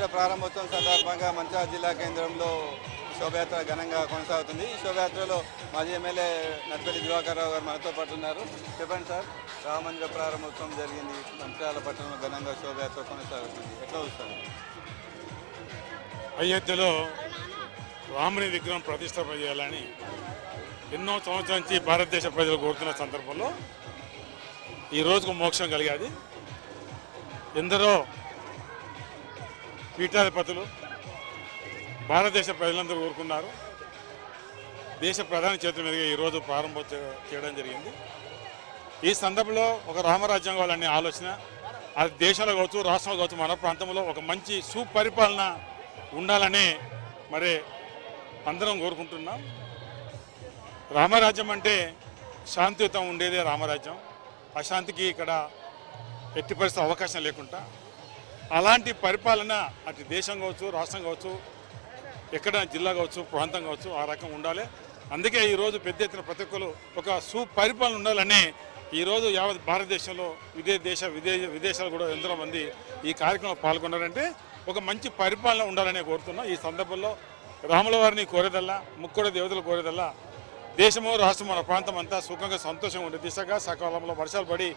రామమందిర ప్రారంభోత్సవం సందర్భంగా మంచిర్యాల జిల్లా కేంద్రంలో శోభయాత్ర ఘనంగా కొనసాగుతుంది. ఈ శోభయాత్రలో మాజీ ఎమ్మెల్యే నట్పల్లి దివాకర్ రావు గారు మనతో పాటు ఉన్నారు. చెప్పండి సార్ రామమందిర ప్రారంభోత్సవం జరిగింది. మంచిర్యాల పట్టణంలో ఘనంగా శోభయాత్ర కొనసాగుతుంది. ఎట్లా చూస్తారు అయోధ్యలో రాముని విగ్రహం ప్రతిష్టాపన చేయాలని ఎన్నో సంవత్సరాల నుంచి భారతదేశ ప్రజలు కోరుతున్న సందర్భంలో ఈ రోజుకు మోక్షం కలిగాది. ఎందరో పీఠాధిపతులు భారతదేశ ప్రజలందరూ కోరుకున్నారు. దేశ ప్రధాని చేతుల మీదుగా ఈరోజు ప్రారంభం చేయడం జరిగింది. ఈ సందర్భంలో ఒక రామరాజ్యం కావాలనే ఆలోచన అది దేశంలో కావచ్చు రాష్ట్రంలో కావచ్చు మన ప్రాంతంలో ఒక మంచి సుపరిపాలన ఉండాలని మరి అందరం కోరుకుంటున్నాం. రామరాజ్యం అంటే శాంతియుతం ఉండేదే రామరాజ్యం. అశాంతికి ఇక్కడ ఎట్టి పరిస్థితి అవకాశం లేకుండా అలాంటి పరిపాలన అటు దేశం కావచ్చు రాష్ట్రం కావచ్చు ఎక్కడ జిల్లా కావచ్చు ప్రాంతం కావచ్చు ఆ రకం ఉండాలి. అందుకే ఈరోజు పెద్ద ఎత్తున ప్రతి ఒక్కరు ఒక సుపరిపాలన ఉండాలని ఈరోజు యావత్ భారతదేశంలో విదే దేశ విదేశ విదేశాలు కూడా ఎంతో మంది ఈ కార్యక్రమంలో పాల్గొన్నారంటే ఒక మంచి పరిపాలన ఉండాలని కోరుతున్నాం. ఈ సందర్భంలో రాముల వారిని కోరేదల్లా ముక్కుడ దేవతలు కోరేదల్లా దేశము రాష్ట్రం మన ప్రాంతం అంతా సుఖంగా సంతోషంగా ఉండే దిశగా సకాలంలో వర్షాలు పడి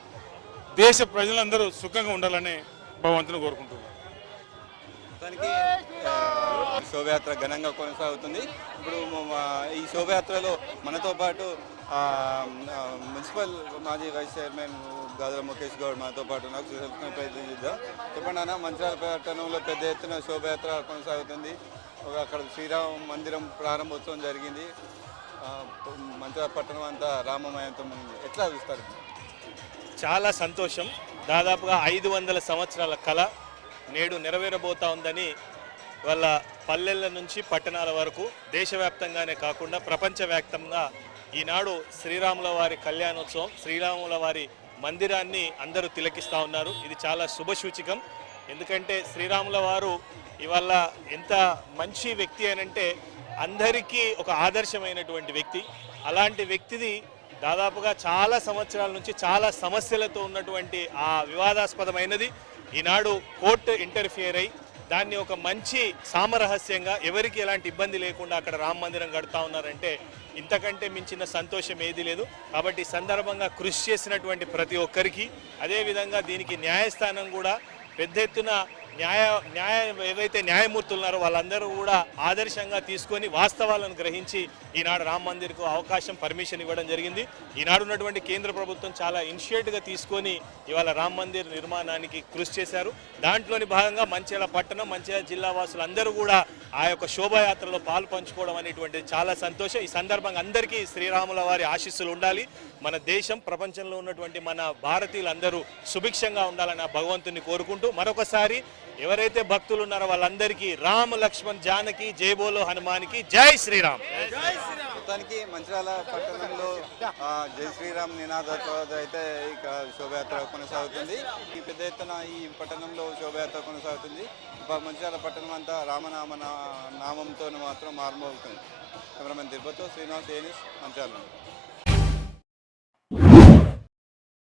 దేశ ప్రజలందరూ సుఖంగా ఉండాలని భగవంతుని కోరుకుంటున్నాం మొత్తానికి శోభయాత్ర ఘనంగా కొనసాగుతుంది. ఇప్పుడు ఈ శోభయాత్రలో మనతో పాటు మున్సిపల్ మాజీ వైస్ చైర్మన్ గాజుల ముఖేష్ గౌడ్ మనతో పాటు నాకు తెలుసుకునే ప్రయత్నం చేద్దాం. చెప్పండి అన్న మంచిర్యాల పట్టణంలో పెద్ద ఎత్తున శోభయాత్ర కొనసాగుతుంది. ఒక అక్కడ శ్రీరామ మందిరం ప్రారంభోత్సవం జరిగింది. మంచిర్యాల పట్టణం అంతా రామమయంతో ఉంది ఎట్లా చూస్తారు? చాలా సంతోషం. దాదాపుగా ఐదు వందల సంవత్సరాల కళ నేడు నెరవేరబోతా ఉందని వాళ్ళ పల్లెల నుంచి పట్టణాల వరకు దేశవ్యాప్తంగానే కాకుండా ప్రపంచవ్యాప్తంగా ఈనాడు శ్రీరాముల వారి కళ్యాణోత్సవం శ్రీరాముల వారి మందిరాన్ని అందరూ తిలకిస్తూ ఉన్నారు. ఇది చాలా శుభసూచికం ఎందుకంటే శ్రీరాముల వారు ఇవాళ ఎంత మంచి వ్యక్తి అనంటే అందరికీ ఒక ఆదర్శమైనటువంటి వ్యక్తి. అలాంటి వ్యక్తిది దాదాపుగా చాలా సంవత్సరాల నుంచి చాలా సమస్యలతో ఉన్నటువంటి ఆ వివాదాస్పదమైనది. ఈనాడు కోర్టు ఇంటర్ఫియర్ అయి దాన్ని ఒక మంచి సామరహస్యంగా ఎవరికి ఎలాంటి ఇబ్బంది లేకుండా అక్కడ రామ మందిరం కడతా ఉన్నారంటే ఇంతకంటే మించిన సంతోషం ఏది లేదు. కాబట్టి సందర్భంగా కృషి చేసినటువంటి ప్రతి ఒక్కరికి అదేవిధంగా దీనికి న్యాయస్థానం కూడా పెద్ద ఎత్తున న్యాయ న్యాయ ఏవైతే న్యాయమూర్తులు ఉన్నారో వాళ్ళందరూ కూడా ఆదర్శంగా తీసుకొని వాస్తవాలను గ్రహించి ఈనాడు రామ్ మందిర్కు అవకాశం పర్మిషన్ ఇవ్వడం జరిగింది. ఈనాడు ఉన్నటువంటి కేంద్ర ప్రభుత్వం చాలా ఇనిషియేటివ్గా తీసుకొని ఇవాళ రామ్ మందిర్ నిర్మాణానికి కృషి చేశారు. దాంట్లోని భాగంగా మంచిర్యాల పట్టణం మంచిర్యాల జిల్లా వాసులు అందరూ కూడా ఆ యొక్క శోభాయాత్రలో పాలు పంచుకోవడం అనేటువంటిది చాలా సంతోషం. ఈ సందర్భంగా అందరికీ శ్రీరాముల వారి ఆశీస్సులు ఉండాలి. మన దేశం ప్రపంచంలో ఉన్నటువంటి మన భారతీయులందరూ సుభిక్షంగా ఉండాలని భగవంతుని కోరుకుంటూ మరొకసారి ఎవరైతే భక్తులు ఉన్నారో వాళ్ళందరికీ రామ లక్ష్మణ్ జానకి జయబోలో హనుమానికి జై శ్రీరామ్. మొత్తానికి మంచిర్యాల పట్టణంలో జై శ్రీరామ్ నినాదంతో అయితే ఇక శోభయాత్ర కొనసాగుతుంది. ఈ పెద్ద ఎత్తున ఈ పట్టణంలో శోభయాత్ర కొనసాగుతుంది. మంచిర్యాల పట్టణం అంతా రామనామ నా- నామంతో మాత్రం మారుమోగుతుంది కెమెరామెన్ తిరుపతితో శ్రీనివాస్ ఏనిస్ మంచిర్యాల నుండి.